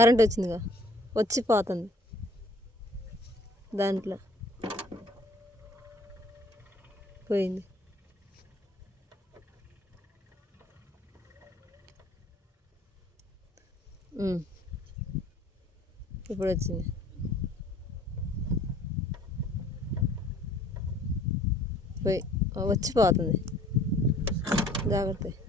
Current వచ్చిందిగా. వచ్చి పోతుంది దాంట్లో. పోయింది. ఇప్పుడు వచ్చింది. పోయి వచ్చిపోతుంది. వచ్చి పోతుంది జాగ్రత్త.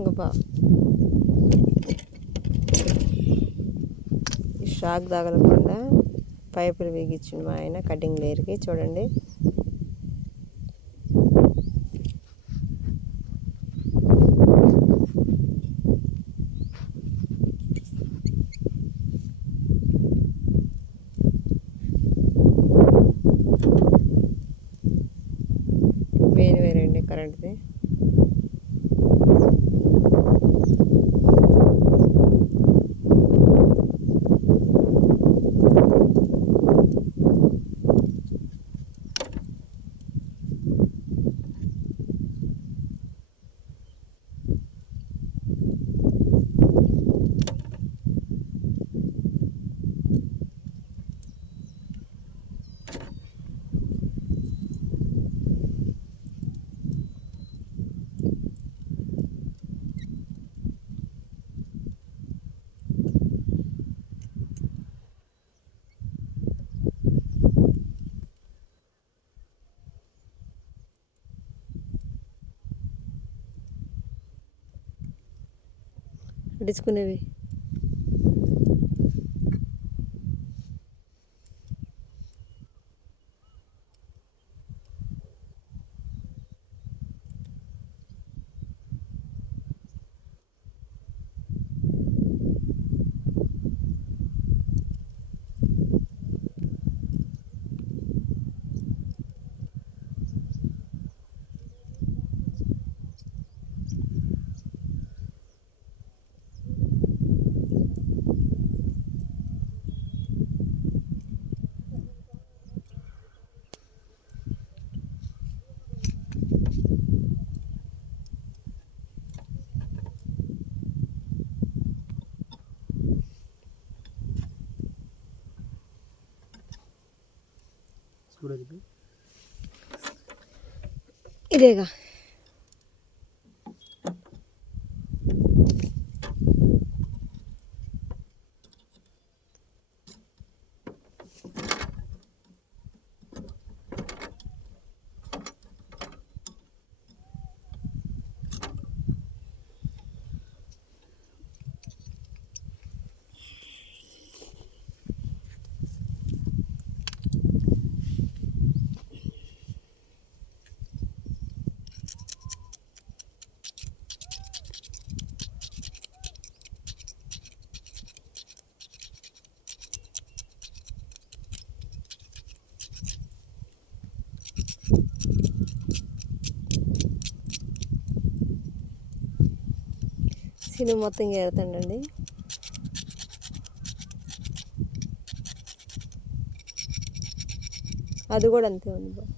ఇంకా బా ఈ షాక్ తగలకుండా పైపులు బిగించిండు మా ఆయన కటింగ్ లేరికి చూడండి. పట్టించుకునేవి. 이래가. సినిమా మొత్తం ఏరుతాడండి అది కూడా అంతే ఉంది. బాబు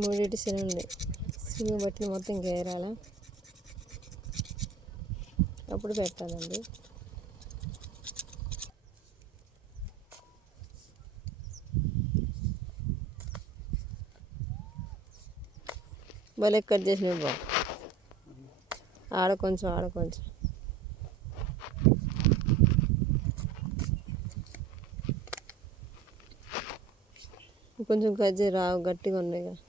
మూడింటి శని ఉంది. శని బట్టి మొత్తం గేరాల అప్పుడు పెట్టాలండి. భలే కట్ చేసిన బా ఆడ కొంచెం ఆడ కొంచెం కొంచెం కట్ రావు గట్టిగా ఉన్నాయి కదా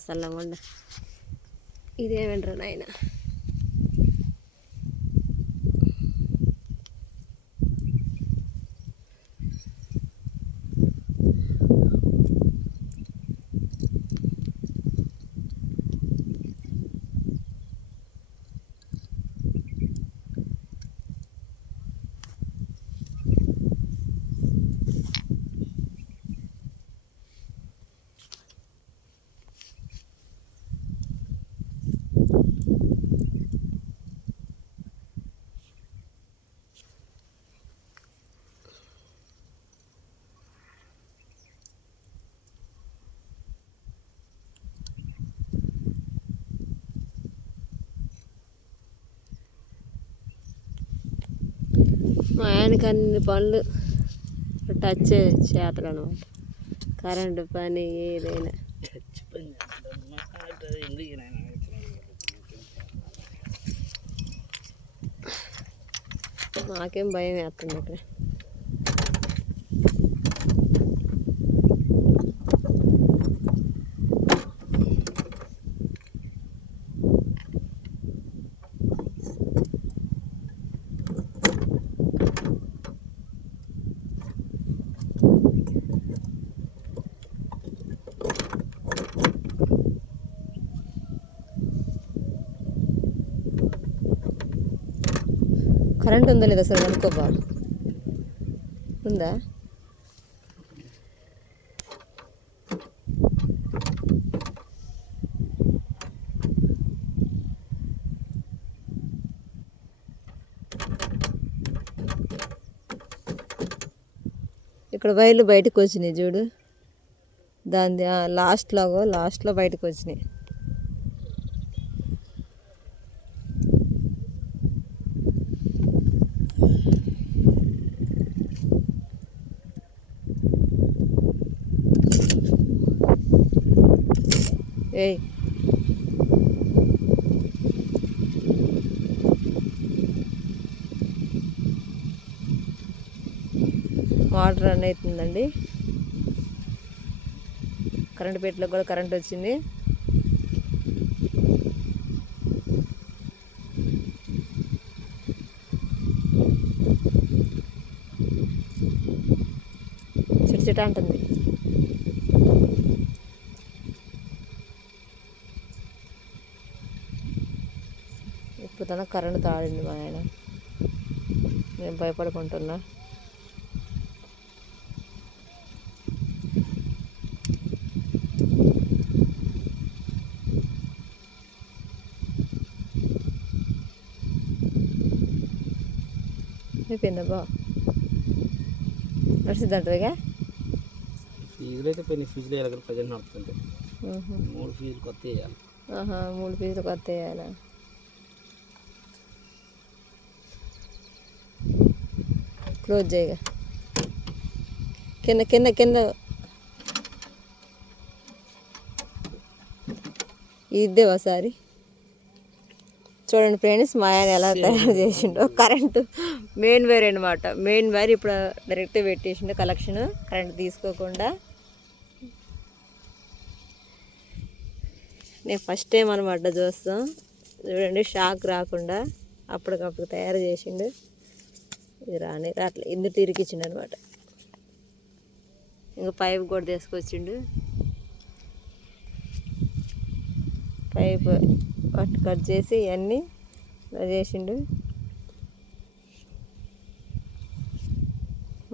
సల్లంగా చల్లగుండ ఇదేమంటారు నాయన? మా ఆయనకి అన్ని పనులు టచ్ చేతలు అనమాట కరెంటు పని ఏదైనా. మాకేం భయం వేస్తుంది ఇక్కడ కరెంట్ ఉందో లేదా అసలు కనుక్కోబా ఉందా? ఇక్కడ వైర్లు బయటకు వచ్చినాయి చూడు. దాని లాస్ట్లాగో లాస్ట్లో బయటకు వచ్చినాయి. ఏయ్. వాటర్ రన్ అవుతుందండి. కరెంట్ పెట్టలో కూడా కరెంట్ వచ్చింది. చిట చిట అంటుంది. ఇప్పుడు తన కరెంట్ తాడింది మా ఆయన. నేను భయపడుకుంటున్నా. అయిపోయిందా బా. నడిచిద్దంటగా ఫీజులు అయితే పోయినాయి. ఫీజులు వేయాలి కదా ప్రజెంట్ నడుతుంటే మూడు ఫీజులు కొత్త వేయాలి. మూడు పీసులు కొత్త వేయాలా? క్లోజ్ చేయగా. కింద కింద కింద. ఇద్దే ఒకసారి. చూడండి ఫ్రెండ్స్ మా ఆయన ఎలా తయారు చేసిండో. కరెంటు మెయిన్ వైర్ అనమాట మెయిన్ వైర్ ఇప్పుడు డైరెక్ట్ పెట్టేసిండు కలెక్షన్ కరెంట్ తీసుకోకుండా. నేను ఫస్ట్ టైం అనమాట చూస్తాం. చూడండి షాక్ రాకుండా అప్పటికప్పుడు తయారు చేసిండు. ఇది రాని రాట్లే ఇందులో తిరిగిచ్చిండు అనమాట ఇంకా పైప్ కూడా తీసుకొచ్చిండు. పైప్ వాటిని కట్ చేసి ఇవన్నీ ఇలా చేసిండు.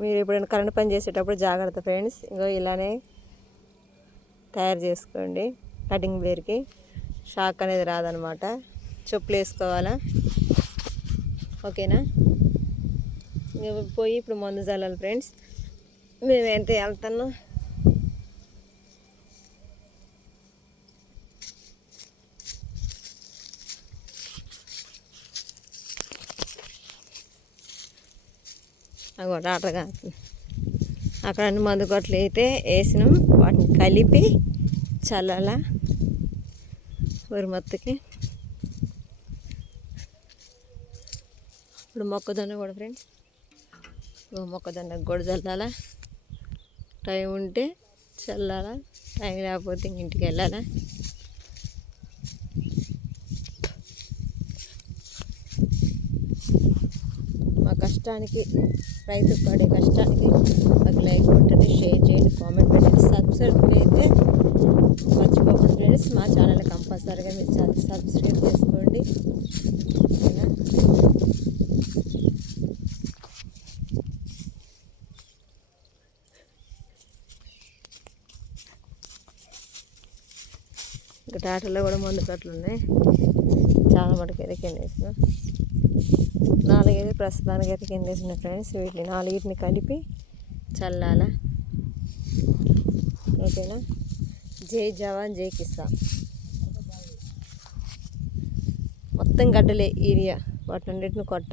మీరు ఎప్పుడైనా కరెంట్ పని చేసేటప్పుడు జాగ్రత్త ఫ్రెండ్స్ ఇంకో ఇలానే తయారు చేసుకోండి. కటింగ్ బేర్కి షాక్ అనేది రాదనమాట. చెప్పులు వేసుకోవాలా? ఓకేనా? పోయి ఇప్పుడు మందు చల్లాలి ఫ్రెండ్స్. మేము ఎంత వెళ్తున్నాం అక్కడ డాక్టర్ కాదు అక్కడ అన్ని మందు కొట్లు అయితే వేసినాం. వాటిని కలిపి చల్లాల ఊరి మొత్తకి ఇప్పుడు మొక్కజొన్న కూడా ఫ్రెండ్స్. మొక్కజొన్న కూడా చల్లాలా. టైం ఉంటే చల్లాలా టైం లేకపోతే ఇంక ఇంటికి వెళ్ళాలా. మా కష్టానికి రైతు పడే కష్టానికి మాకు లైక్ కొట్టండి షేర్ చేయండి కామెంట్ పెట్టండి సబ్స్క్రైబ్ అయితే మర్చిపోకండి ఫ్రెండ్స్. మా ఛానల్ కంపల్సరీగా మీరు ఛానల్ సబ్స్క్రైబ్ చేసుకోండి. ఓకేనా? ఇంకా టాటాలో కూడా మందు కట్టలు ఉన్నాయి. చాలా మటుకు అయితే కింద వేసిన. నాలుగైదు ప్రస్తుతానికి అయితే కింద వేసిన ఫ్రెండ్స్. వీటిని నాలుగిటిని కలిపి చల్లాల. ఓకేనా? జై జవాన్ జై కిసాన్. మొత్తం గడ్డలే ఏరియా వాటిని కొట్టాలి.